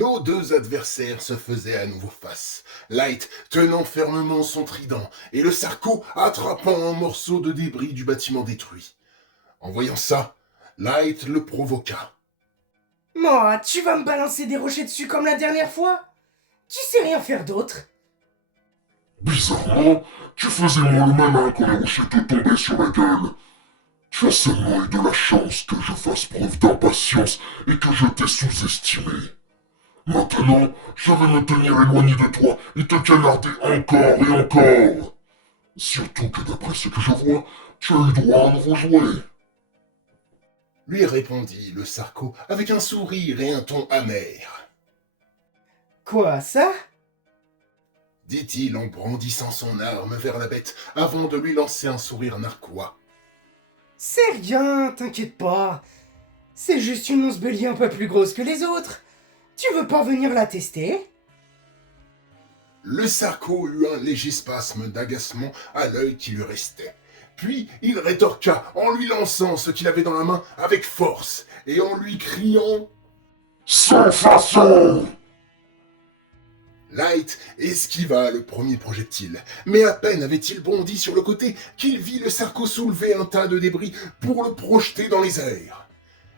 Nos deux adversaires se faisaient à nouveau face, Light tenant fermement son trident et le Sarco attrapant un morceau de débris du bâtiment détruit. En voyant ça, Light le provoqua. Moi, tu vas me balancer des rochers dessus comme la dernière fois? Tu sais rien faire d'autre? Bizarrement, tu faisais moins le malin quand les rochers te tombaient sur la gueule. Tu as seulement eu de la chance que je fasse preuve d'impatience et que je t'ai sous-estimé. Maintenant, je vais me tenir éloigné de toi et te canarder encore et encore. Surtout que d'après ce que je vois, tu as eu droit à un nouveau jouet. Lui répondit le Sarco avec un sourire et un ton amer. Quoi, ça? Dit-il en brandissant son arme vers la bête avant de lui lancer un sourire narquois. C'est rien, t'inquiète pas. C'est juste une once bélier un peu plus grosse que les autres. Tu veux pas venir la tester? Le Sarco eut un léger spasme d'agacement à l'œil qui lui restait. Puis il rétorqua en lui lançant ce qu'il avait dans la main avec force et en lui criant « Sans façon !» Light esquiva le premier projectile, mais à peine avait-il bondi sur le côté qu'il vit le Sarco soulever un tas de débris pour le projeter dans les airs.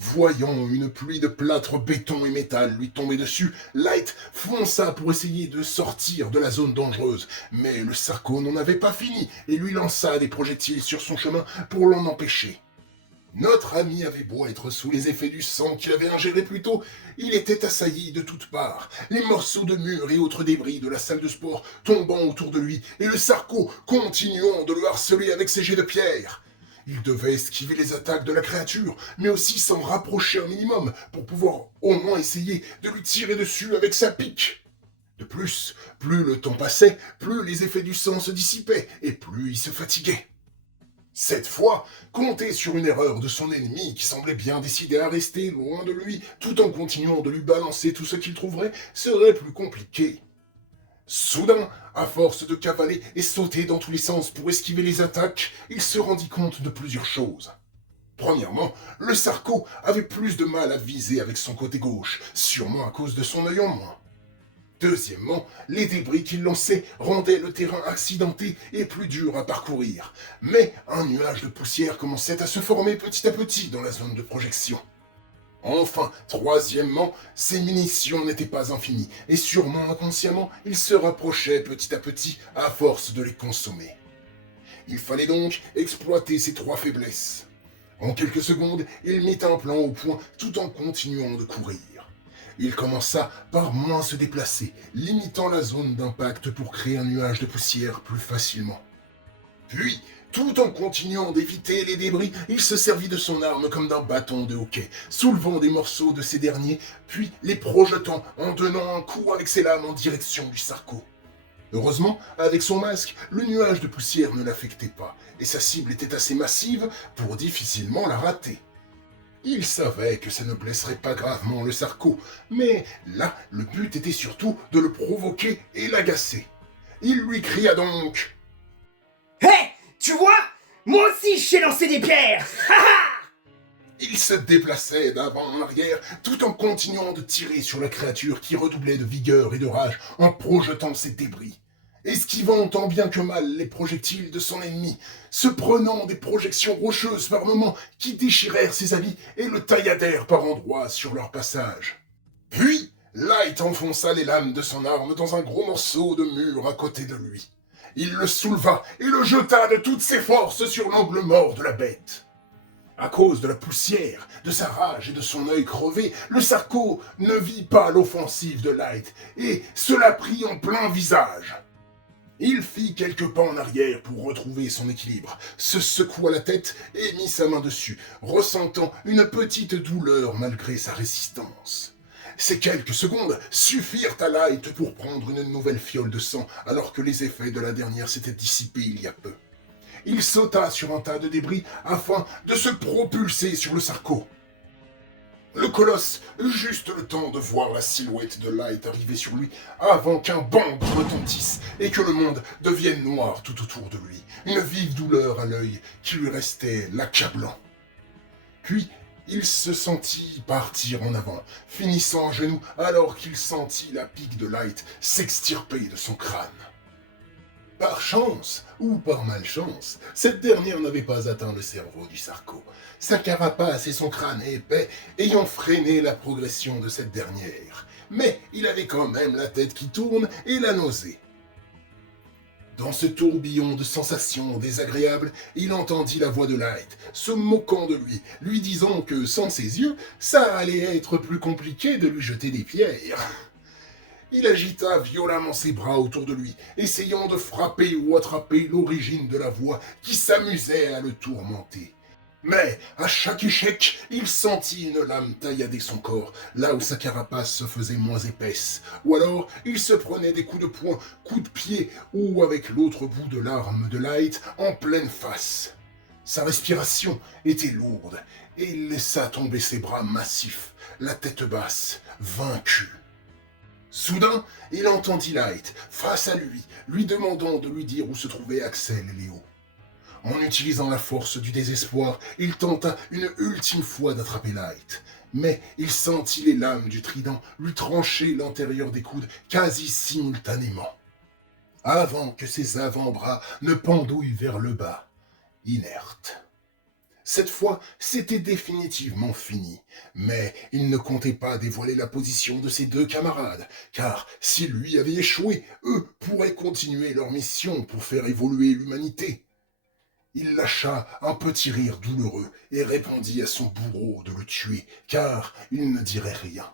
Voyant une pluie de plâtre, béton et métal lui tomber dessus, Light fonça pour essayer de sortir de la zone dangereuse, mais le Sarco n'en avait pas fini et lui lança des projectiles sur son chemin pour l'en empêcher. Notre ami avait beau être sous les effets du sang qu'il avait ingéré plus tôt, il était assailli de toutes parts, les morceaux de murs et autres débris de la salle de sport tombant autour de lui, et le Sarco continuant de le harceler avec ses jets de pierre. Il devait esquiver les attaques de la créature, mais aussi s'en rapprocher un minimum pour pouvoir au moins essayer de lui tirer dessus avec sa pique. De plus, plus le temps passait, plus les effets du sang se dissipaient et plus il se fatiguait. Cette fois, compter sur une erreur de son ennemi qui semblait bien décidé à rester loin de lui tout en continuant de lui balancer tout ce qu'il trouverait serait plus compliqué. Soudain, à force de cavaler et sauter dans tous les sens pour esquiver les attaques, il se rendit compte de plusieurs choses. Premièrement, le Sarco avait plus de mal à viser avec son côté gauche, sûrement à cause de son œil en moins. Deuxièmement, les débris qu'il lançait rendaient le terrain accidenté et plus dur à parcourir, mais un nuage de poussière commençait à se former petit à petit dans la zone de projection. Enfin, troisièmement, ses munitions n'étaient pas infinies, et sûrement inconsciemment, il se rapprochait petit à petit à force de les consommer. Il fallait donc exploiter ces trois faiblesses. En quelques secondes, il mit un plan au point tout en continuant de courir. Il commença par moins se déplacer, limitant la zone d'impact pour créer un nuage de poussière plus facilement. Puis, tout en continuant d'éviter les débris, il se servit de son arme comme d'un bâton de hockey, soulevant des morceaux de ces derniers, puis les projetant en donnant un coup avec ses lames en direction du Sarco. Heureusement, avec son masque, le nuage de poussière ne l'affectait pas, et sa cible était assez massive pour difficilement la rater. Il savait que ça ne blesserait pas gravement le Sarco, mais là, le but était surtout de le provoquer et l'agacer. Il lui cria donc « Hé, tu vois? Moi aussi, je sais lancer des pierres! Ha ha! » Il se déplaçait d'avant en arrière, tout en continuant de tirer sur la créature qui redoublait de vigueur et de rage en projetant ses débris, esquivant tant bien que mal les projectiles de son ennemi, se prenant des projections rocheuses par moments qui déchirèrent ses habits et le tailladèrent par endroits sur leur passage. Puis, Light enfonça les lames de son arme dans un gros morceau de mur à côté de lui. Il le souleva et le jeta de toutes ses forces sur l'angle mort de la bête. À cause de la poussière, de sa rage et de son œil crevé, le Sarco ne vit pas l'offensive de Light et se la prit en plein visage. Il fit quelques pas en arrière pour retrouver son équilibre, se secoua la tête et mit sa main dessus, ressentant une petite douleur malgré sa résistance. Ces quelques secondes suffirent à Light pour prendre une nouvelle fiole de sang alors que les effets de la dernière s'étaient dissipés il y a peu. Il sauta sur un tas de débris afin de se propulser sur le Sarco. Le colosse eut juste le temps de voir la silhouette de Light arriver sur lui avant qu'un bang retentisse et que le monde devienne noir tout autour de lui, une vive douleur à l'œil qui lui restait l'accablant. Puis, il se sentit partir en avant, finissant à genoux alors qu'il sentit la pique de Light s'extirper de son crâne. Par chance, ou par malchance, cette dernière n'avait pas atteint le cerveau du Sarco, sa carapace et son crâne épais ayant freiné la progression de cette dernière. Mais il avait quand même la tête qui tourne et la nausée. Dans ce tourbillon de sensations désagréables, il entendit la voix de Light, se moquant de lui, lui disant que sans ses yeux, ça allait être plus compliqué de lui jeter des pierres. Il agita violemment ses bras autour de lui, essayant de frapper ou attraper l'origine de la voix qui s'amusait à le tourmenter. Mais, à chaque échec, il sentit une lame taillader son corps, là où sa carapace se faisait moins épaisse. Ou alors, il se prenait des coups de poing, coups de pied, ou avec l'autre bout de l'arme de Light en pleine face. Sa respiration était lourde, et il laissa tomber ses bras massifs, la tête basse, vaincu. Soudain, il entendit Light, face à lui, lui demandant de lui dire où se trouvaient Axel et Léo. En utilisant la force du désespoir, il tenta une ultime fois d'attraper Light. Mais il sentit les lames du trident lui trancher l'intérieur des coudes quasi simultanément. Avant que ses avant-bras ne pendouillent vers le bas, inerte. Cette fois, c'était définitivement fini, mais il ne comptait pas dévoiler la position de ses deux camarades, car s'il lui avait échoué, eux pourraient continuer leur mission pour faire évoluer l'humanité. Il lâcha un petit rire douloureux et répondit à son bourreau de le tuer, car il ne dirait rien.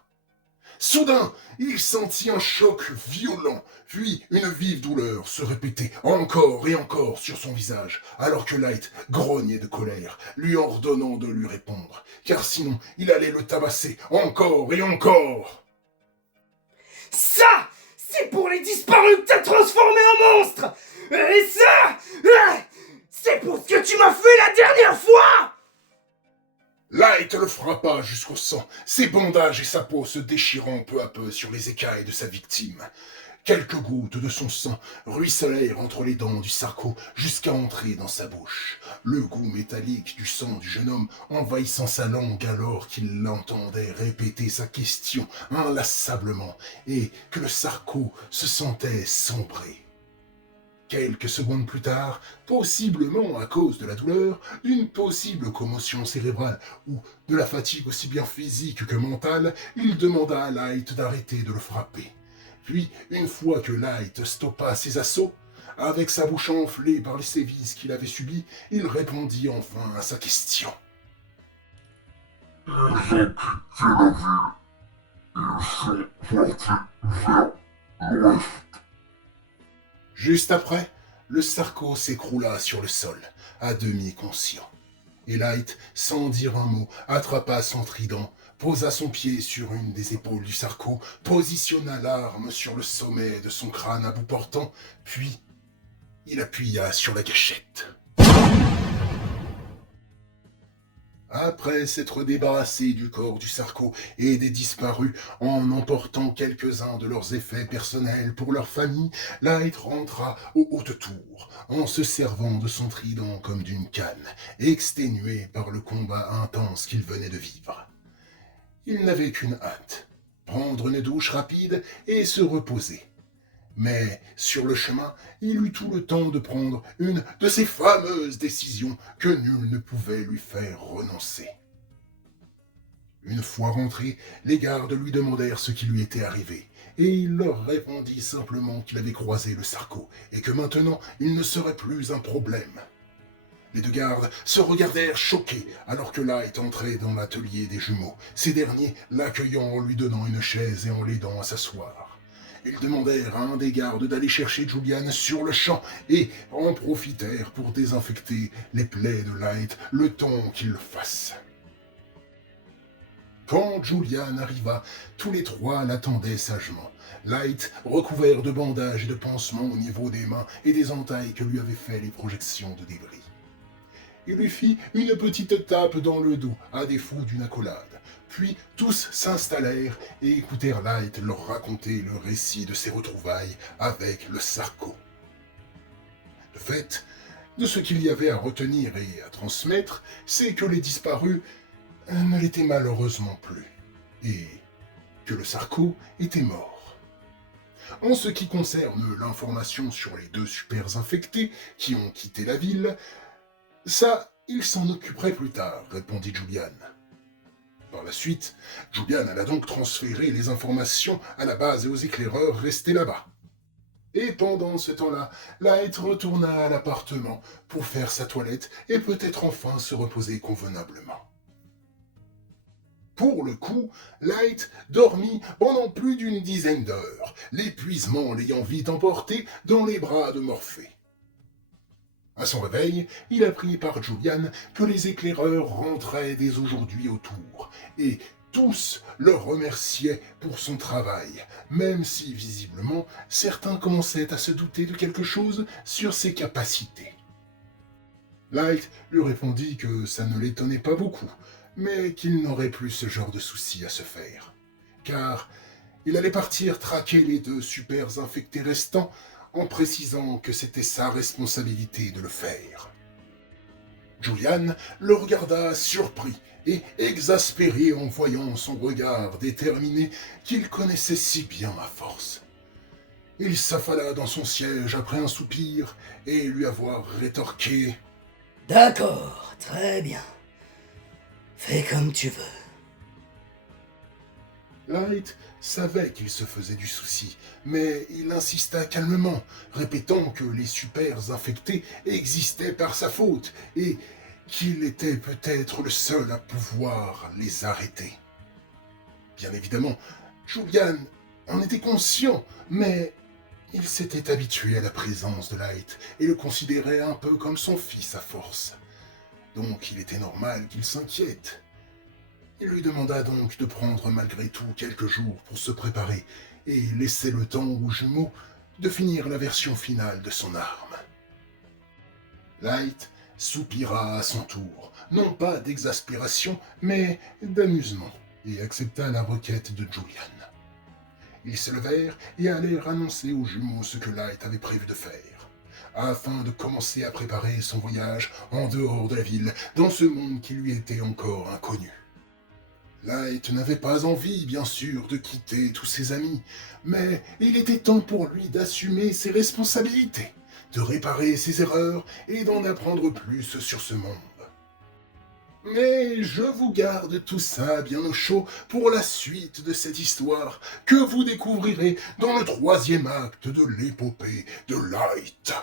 Soudain, il sentit un choc violent, puis une vive douleur se répéter encore et encore sur son visage, alors que Light grognait de colère, lui ordonnant de lui répondre, car sinon il allait le tabasser encore et encore. Ça, c'est pour les disparus que t'as transformés en monstres. Et ça, c'est pour ce que tu m'as fait la dernière fois. Light le frappa jusqu'au sang, ses bandages et sa peau se déchirant peu à peu sur les écailles de sa victime. Quelques gouttes de son sang ruisselèrent entre les dents du Sarco jusqu'à entrer dans sa bouche, le goût métallique du sang du jeune homme envahissant sa langue alors qu'il l'entendait répéter sa question inlassablement et que le Sarco se sentait sombrer. Quelques secondes plus tard, possiblement à cause de la douleur, d'une possible commotion cérébrale ou de la fatigue aussi bien physique que mentale, il demanda à Light d'arrêter de le frapper. Puis, une fois que Light stoppa ses assauts, avec sa bouche enflée par les sévices qu'il avait subis, il répondit enfin à sa question. Ils ont quitté la ville. Ils sont partis vers l'ouest. Juste après, le Sarco s'écroula sur le sol, à demi conscient. Et Light, sans dire un mot, attrapa son trident, posa son pied sur une des épaules du Sarco, positionna l'arme sur le sommet de son crâne à bout portant, puis il appuya sur la gâchette. Après s'être débarrassé du corps du Sarco et des disparus en emportant quelques-uns de leurs effets personnels pour leur famille, Light rentra aux hautes tours en se servant de son trident comme d'une canne, exténué par le combat intense qu'il venait de vivre. Il n'avait qu'une hâte, prendre une douche rapide et se reposer. Mais, sur le chemin, il eut tout le temps de prendre une de ces fameuses décisions que nul ne pouvait lui faire renoncer. Une fois rentré, les gardes lui demandèrent ce qui lui était arrivé, et il leur répondit simplement qu'il avait croisé le Sarco, et que maintenant il ne serait plus un problème. Les deux gardes se regardèrent choqués alors que Light entrait dans l'atelier des jumeaux, ces derniers l'accueillant en lui donnant une chaise et en l'aidant à s'asseoir. Ils demandèrent à un des gardes d'aller chercher Julian sur le champ et en profitèrent pour désinfecter les plaies de Light le temps qu'il le fasse. Quand Julian arriva, tous les trois l'attendaient sagement. Light, recouvert de bandages et de pansements au niveau des mains et des entailles que lui avaient fait les projections de débris. Il lui fit une petite tape dans le dos, à défaut d'une accolade. Puis tous s'installèrent et écoutèrent Light leur raconter le récit de ses retrouvailles avec le Sarco. De fait, de ce qu'il y avait à retenir et à transmettre, c'est que les disparus ne l'était malheureusement plus, et que le Sarko était mort. En ce qui concerne l'information sur les 2 super infectés qui ont quitté la ville, ça, il s'en occuperait plus tard, répondit Julian. Par la suite, Julian alla donc transférer les informations à la base et aux éclaireurs restés là-bas. Et pendant ce temps-là, Light retourna à l'appartement pour faire sa toilette et peut-être enfin se reposer convenablement. Pour le coup, Light dormit pendant plus d'une dizaine d'heures, l'épuisement l'ayant vite emporté dans les bras de Morphée. À son réveil, il apprit par Julian que les éclaireurs rentraient dès aujourd'hui au tour, et tous le remerciaient pour son travail, même si, visiblement, certains commençaient à se douter de quelque chose sur ses capacités. Light lui répondit que ça ne l'étonnait pas beaucoup, mais qu'il n'aurait plus ce genre de soucis à se faire, car il allait partir traquer les 2 super infectés restants en précisant que c'était sa responsabilité de le faire. Julian le regarda surpris et exaspéré en voyant son regard déterminé qu'il connaissait si bien à force. Il s'affala dans son siège après un soupir et lui avoir rétorqué « D'accord, très bien. Fais comme tu veux. » Light savait qu'il se faisait du souci, mais il insista calmement, répétant que les super infectés existaient par sa faute et qu'il était peut-être le seul à pouvoir les arrêter. Bien évidemment, Julian en était conscient, mais il s'était habitué à la présence de Light et le considérait un peu comme son fils à force. Donc il était normal qu'il s'inquiète. Il lui demanda donc de prendre malgré tout quelques jours pour se préparer et laisser le temps aux jumeaux de finir la version finale de son arme. Light soupira à son tour, non pas d'exaspération, mais d'amusement, et accepta la requête de Julian. Ils se levèrent et allèrent annoncer aux jumeaux ce que Light avait prévu de faire, afin de commencer à préparer son voyage en dehors de la ville, dans ce monde qui lui était encore inconnu. Light n'avait pas envie, bien sûr, de quitter tous ses amis, mais il était temps pour lui d'assumer ses responsabilités, de réparer ses erreurs et d'en apprendre plus sur ce monde. Mais je vous garde tout ça bien au chaud pour la suite de cette histoire que vous découvrirez dans le 3e acte de l'épopée de Light.